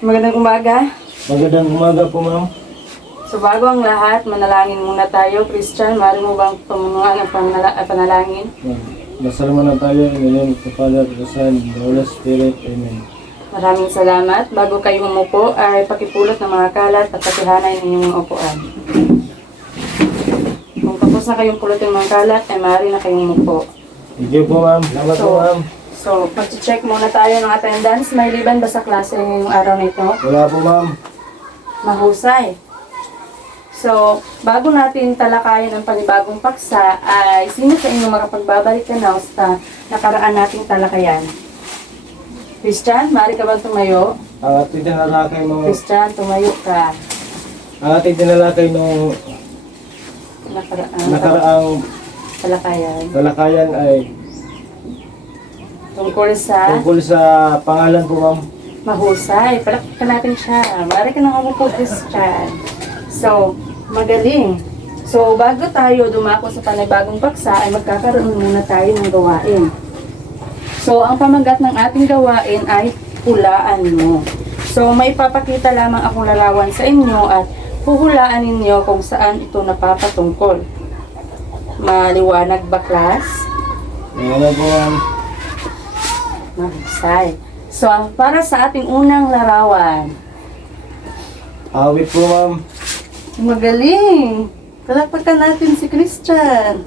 Magandang umaga. Magandang umaga po, ma'am. So bago ang lahat, manalangin muna tayo. Christian, maaari mo bang pamunungan ang panalangin? Masalamat na tayo in the name of the Father, the Son, and the Holy Spirit. Amen. Maraming salamat. Bago kayo umupo, ay pakipulot ng mga kalat at patihanay ng inyong mga upuan. Kung tapos na kayong pulot ng mga kalat, ay maaari na kayong umupo. Thank you po, ma'am. Salamat po, ma'am. So, mag-check muna tayo ng attendance. May liban ba sa klase ngayong araw na ito? Wala po, ma'am. Mahusay. So, bago natin talakayin ang panibagong paksa, ay sino sa inyo makapagbabalik ka na sa nakaraan nating talakayan? Christian, maaari ka bang tumayo? Ang ating tinalakay nung... Christian, tumayo ka. Ang ating tinalakay nung nakaraang talakayan ay tungkol sa pangalan po, ma'am. mahusay. Palakpakan natin siya. Maaari ka nang umupo, Christian. So, magaling. So, bago tayo dumako sa panibagong paksa, ay magkakaroon muna tayo ng gawain. So, ang pamagat ng ating gawain ay hulaan mo. So, may papakita lamang akong larawan sa inyo at huhulaan ninyo kung saan ito napapatungkol. Maliwanag ba, class? Wala po, ma'am. Mahusay. So, para sa ating unang larawan, Awit po, ma'am. magaling! Palakpakan natin si Christian.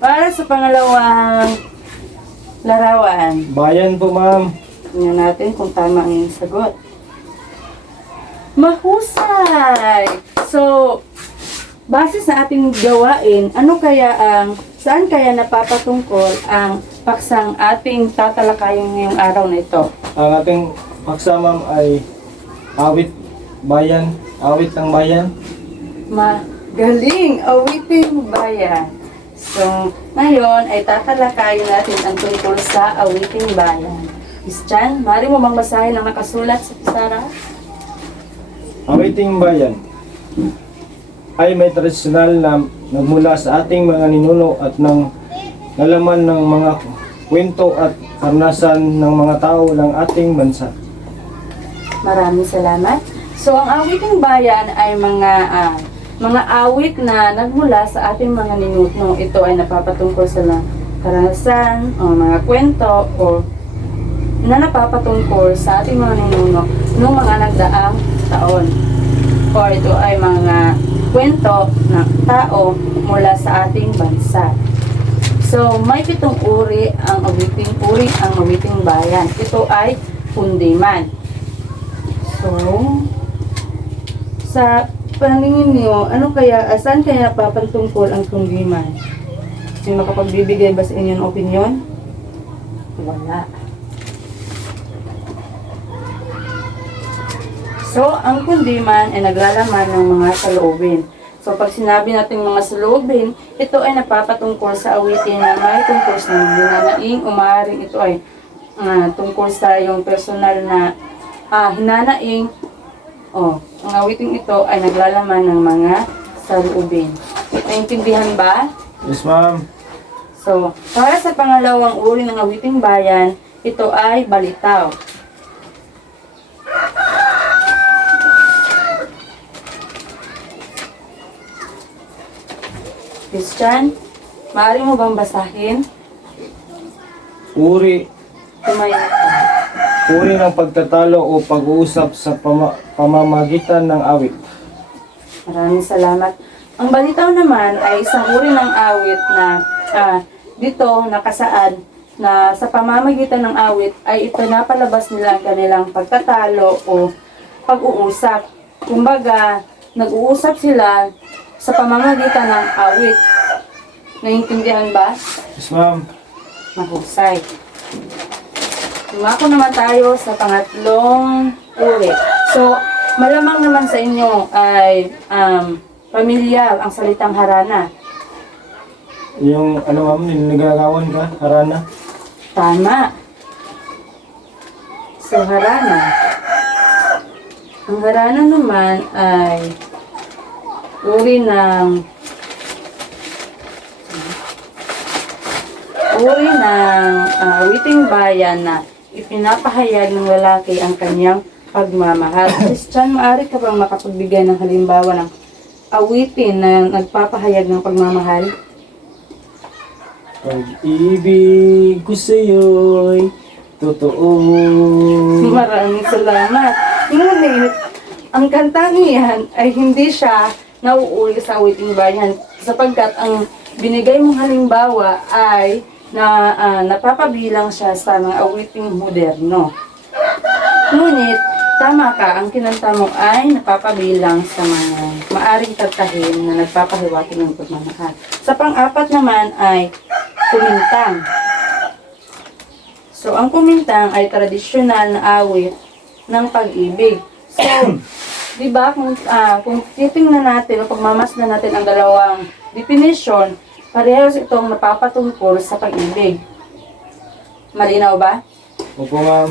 Para sa pangalawang larawan, Bayan po, ma'am. tingnan natin kung tama ang iyong sagot. Mahusay! So, base sa ating gawain, saan kaya napapatungkol ang paksang ating tatalakayin ngayong araw na ito? Ang ating paksa, ma'am, ay awit bayan. Awit ng bayan. Magaling! Awiting bayan. So, ngayon ay tatalakayin natin ang tungkol sa awiting bayan. Christian, maaari mo bang basahin ang nakasulat sa pizarra? Awiting bayan ay may tradisyonal na nagmula sa ating mga ninuno at ng nalaman ng mga kwento at karanasan ng mga tao ng ating bansa. Maraming salamat. So, ang awiting bayan ay mga awit na nagmula sa ating mga ninuno. Ito ay napapatungkol sa mga karanasan o mga kwento o na napapatungkol sa ating mga ninuno noong mga nagdaang taon. O ito ay mga kwento ng tao mula sa ating bansa. So, may 7 uri ang awiting bayan. Ito ay kundiman. So, sa paningin niyo, saan kaya napapatungkol ang kundiman? May makapagbibigay ba sa inyo ng opinion? Wala. So, ang kundiman ay naglalaman ng mga saloobin. So, pag sinabi natin mga saloobin, ito ay napapatungkol sa awitin na may tungkol sa hinanaing, umaring ito ay tungkol sa yung personal na hinanaing. Ang awiting ito ay naglalaman ng mga saloobin. Naintindihan ba? Yes, ma'am. So, para sa pangalawang uri ng awiting bayan, ito ay balitaw. Christian, maaari mo bang basahin? Uri Tumayo ka. Uri ng pagtatalo o pag-uusap sa pamamagitan ng awit. Maraming salamat. Ang balitaw naman ay isang uri ng awit na dito nakasaad na sa pamamagitan ng awit ay ipinapalabas nila ang kanilang pagtatalo o pag-uusap. Kumbaga, nag-uusap sila sa pamamagitan ng awit. Naiintindihan ba? Yes, ma'am. Mahusay. Dumako naman tayo sa pangatlong uri. So, malamang naman sa inyo ay pamilyar ang salitang harana. Yung ma'am, nililigawan ka, harana. Tama. So, harana. Ang harana naman ay uri uri ng awiting bayan na ipinapahayag ng lalaki ang kanyang pagmamahal. Christian, maaari ka bang makapagbigay ng halimbawa ng awitin na nagpapahayag ng pagmamahal? Pag-ibig ko sa'yo'y totoo. Maraming salamat. Ngunit, ang kantang iyan ay hindi siya nauuli sa awiting bayan sapagkat ang binigay mong halimbawa ay napapabilang siya sa mga awiting moderno. Ngunit, tama ka, ang kinanta mo ay napapabilang sa mga maaring kantahin na nagpapahiwatig ng pagmamahal. Sa pang-apat naman ay kumintang. So, ang kumintang ay tradisyonal na awit ng pag-ibig. So, di ba, kung titingnan natin o pagmamasdan natin ang dalawang definition, parehas itong napapatungkol sa pag-ibig. Malinaw ba? Opo, ma'am.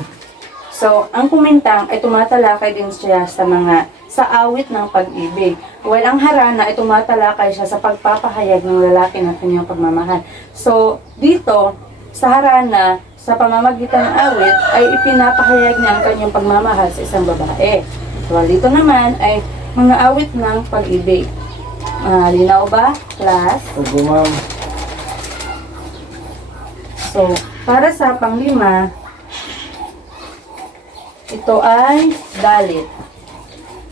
So, ang kumintang ay tumatalakay din siya sa awit ng pag-ibig. While ang harana ay tumatalakay siya sa pagpapahayag ng lalaki ng kanyang pagmamahal. So, dito, sa harana, sa pamamagitan ng awit, ay ipinapahayag niya ang kanyang pagmamahal sa isang babae. So, dito naman ay mga awit ng pag-ibig. Linaw ba, class? Opo, ma'am. So, para sa panglima, ito ay dalit.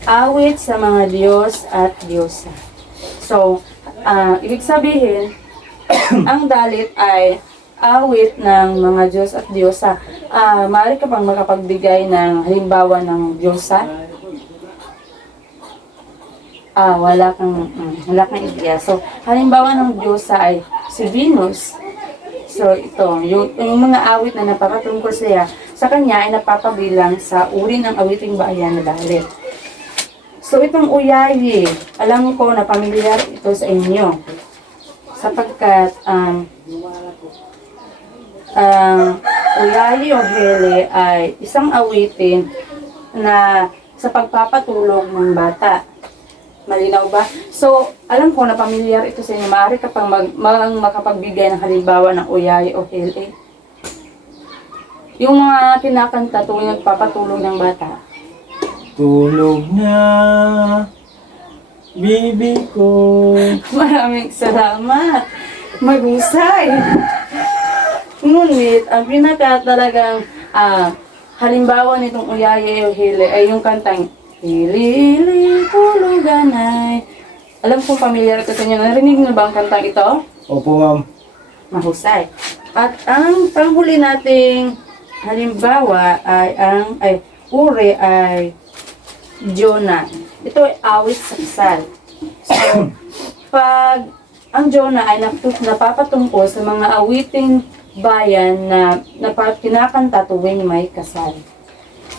Awit sa mga Diyos at Diyosa. So, ibig sabihin, ang dalit ay awit ng mga Diyos at Diyosa. Maaari ka bang makapagbigay ng halimbawa ng Diyosa? Wala kang ideya. So, halimbawa ng Diyosa ay si Venus. So, ito, yung mga awit na napapatungkol sa kanya ay napapabilang sa uri ng awiting bayan na dalit. So, itong uyayi, alam ko na pamilyar ito sa inyo. Sapagkat, uyayi o hele ay isang awitin na sa pagpapatulog ng bata. Malinaw ba? So, alam ko na pamilyar ito sa inyo. Maaari ka pang makapagbigay ng halimbawa ng uyayi o hele. Yung mga kinakanta tuwing nagpapatulog ng bata. Tulog na, bibi ko. Maraming salamat. Magusay. Ngunit, ang pinaka talagang halimbawa nitong uyaye o hili ay yung kantang Hili, tulugan ay. Alam kong pamilyar ito sa inyo. Narinig niyo ba ang kantang ito? Opo, ma'am. Mahusay. At ang panghuli nating halimbawa ay uri ay Jonah. Ito ay awit sa kasal. So, pag ang Jonah ay napapatungkol sa mga awiting bayan na kinakanta tuwing may kasal.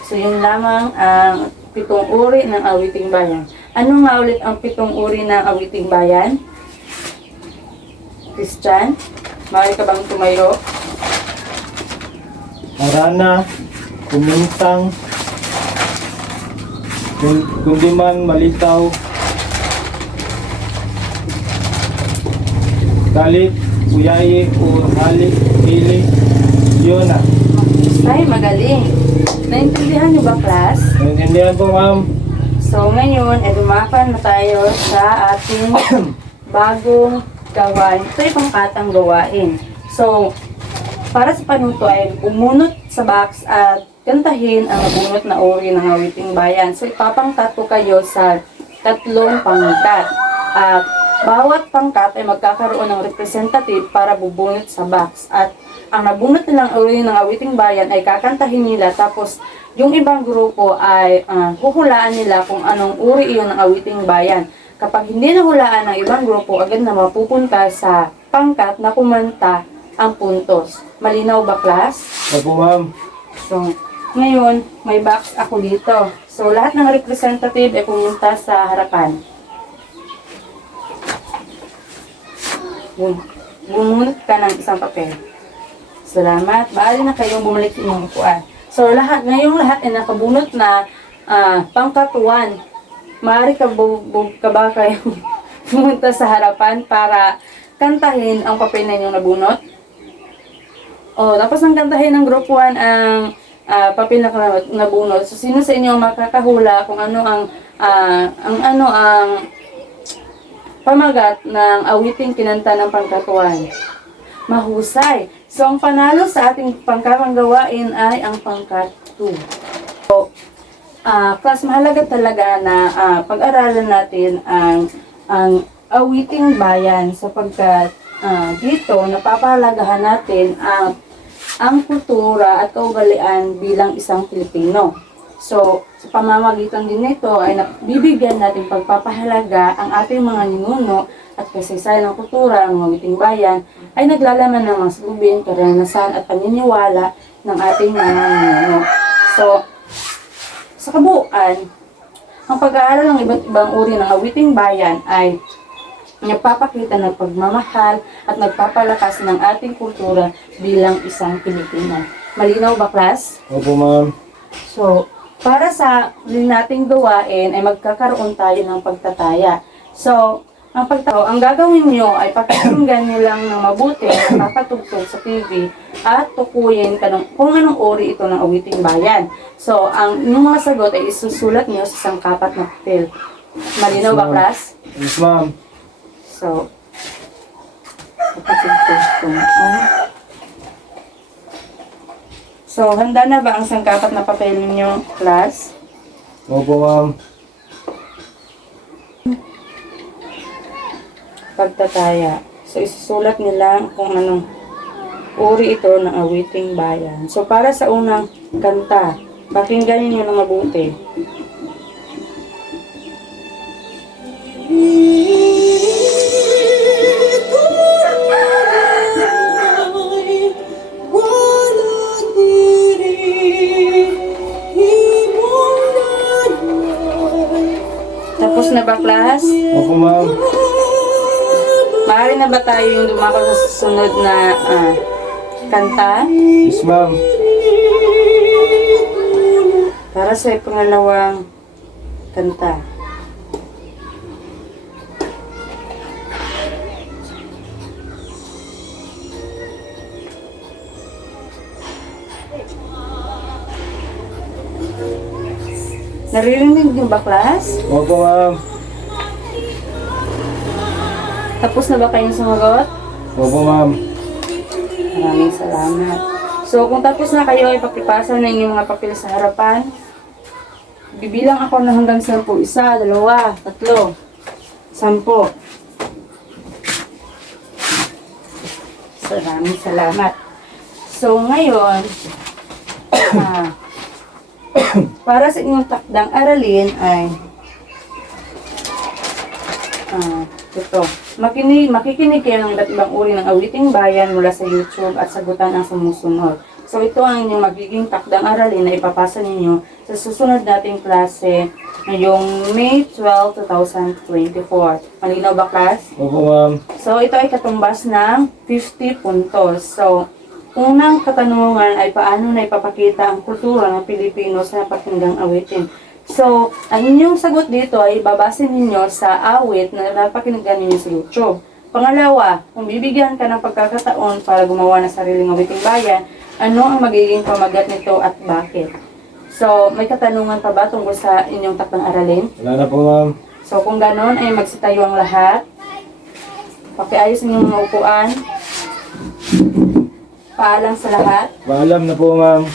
So, yun lamang ang 7 uri ng awiting bayan. Ano nga ulit ang 7 uri ng awiting bayan? Christian, maaari ka bang tumayo? Harana, kumintang, kundi man malitaw, dalit, uyayi, o halik, hili, yun na. Ay, magaling. Naintindihan niyo ba, class? Naintindihan po, ma'am. So, ngayon, dumapan na tayo sa ating bagong gawain. Ito ay pangkatang gawain. So, para sa panuto ay bumunot sa box at kantahin ang nabunot na uri ng awiting bayan. So, ipapangtato kayo sa 3 pangkat. At bawat pangkat ay magkakaroon ng representative para bubunot sa box. At ang nabunot nilang uri ng awiting bayan ay kakantahin nila. Tapos, yung ibang grupo ay huhulaan nila kung anong uri iyon ng awiting bayan. Kapag hindi nahulaan ng ibang grupo, agad na mapupunta sa pangkat na kumanta ang puntos. Malinaw ba, class? Opo, ma'am. So, ngayon, may box ako dito. So, lahat ng representative ay pumunta sa harapan. Bumunot ka ng isang papel. Salamat. Maaari na kayong bumalik sa inyong upuan. So, ngayong lahat ay nakabunot na pangkat 1. Maaari ka ba kayong pumunta sa harapan para kantahin ang papel na inyong nabunot? Oh, tapos nang kantahin ng group 1 ang papel na nabunot. So sino sa inyo makakahula kung ano ang pamagat ng awiting kinanta ng pangkatuan? Mahusay. So ang panalo sa ating pangkarang gawain ay ang pangkat 2. So, class, mahalaga talaga na pag-aralan natin ang awiting bayan sapagkat dito napapahalagahan natin ang kultura at kaugalian bilang isang Pilipino. So, sa pamamagitan din nito ay bibigyan natin pagpapahalaga ang ating mga ninuno at kasaysayan ng kultura ng awiting bayan ay naglalaman ng mga salubin, karanasan at paniniwala ng ating mga ninuno. So, sa kabuuan, ang pag-aaral ng iba't ibang uri ng awiting bayan ay nagpapakita ng pagmamahal at nagpapalakas ng ating kultura bilang isang Pilipino. Malinaw ba, class? Opo, ma'am. So, para sa nating gawain ay magkakaroon tayo ng pagtataya. So, ang gagawin nyo ay pakikinggan nyo lang ng mabuti at papatugtog sa TV at tukuyin kung anong uri ito ng awiting bayan. So, ang inyong mga sagot ay isusulat nyo sa sangkapat na papel. Malinaw ba, class? Yes, ma'am. So, so, handa na ba ang sangkapat na papel ninyo, class? Opo, ma'am. Pagtataya. So, isusulat nila kung anong uri ito ng awiting bayan. So, para sa unang kanta, pakinggan niyo ng mabuti. Tapos na ba, class? Opo, ma'am. Maaari na ba tayo yung dumako sa susunod na kanta? Yes, ma'am. Para sa pangalawang kanta. Naririnig niyo ba, class? Opo, ma'am. Tapos na ba kayong sumagot? Opo, ma'am. Maraming salamat. So, kung tapos na kayo, ipapipasa na inyong mga papel sa harapan. Bibilang ako na hanggang 10. 1, 2, 3, 10. Maraming salamat. So, ngayon, para sa inyong takdang aralin ay ito. Makikinig kayo ng iba't ibang uri ng awiting bayan mula sa YouTube at sagutan ang sumusunod. So ito ang inyong magiging takdang aralin na ipapasa ninyo sa susunod nating klase ngayong May 12, 2024. Malinaw ba, class? Opo, ma'am. So ito ay katumbas ng 50 puntos. So unang katanungan ay paano na ipapakita ang kultura ng Pilipino sa napakinggang awitin. So, ang inyong sagot dito ay babasin ninyo sa awit na napakinggan ninyo sa YouTube. Pangalawa, kung bibigyan ka ng pagkakataon para gumawa ng sariling awiting bayan, ano ang magiging pamagat nito at bakit? So, may katanungan pa ba tungkol sa inyong takdang aralin? Wala na po, ma'am. So, kung ganon ay magsitayo ang lahat. Pakiayos ninyong mga upuan. Paalam sa lahat. Paalam na po, ma'am.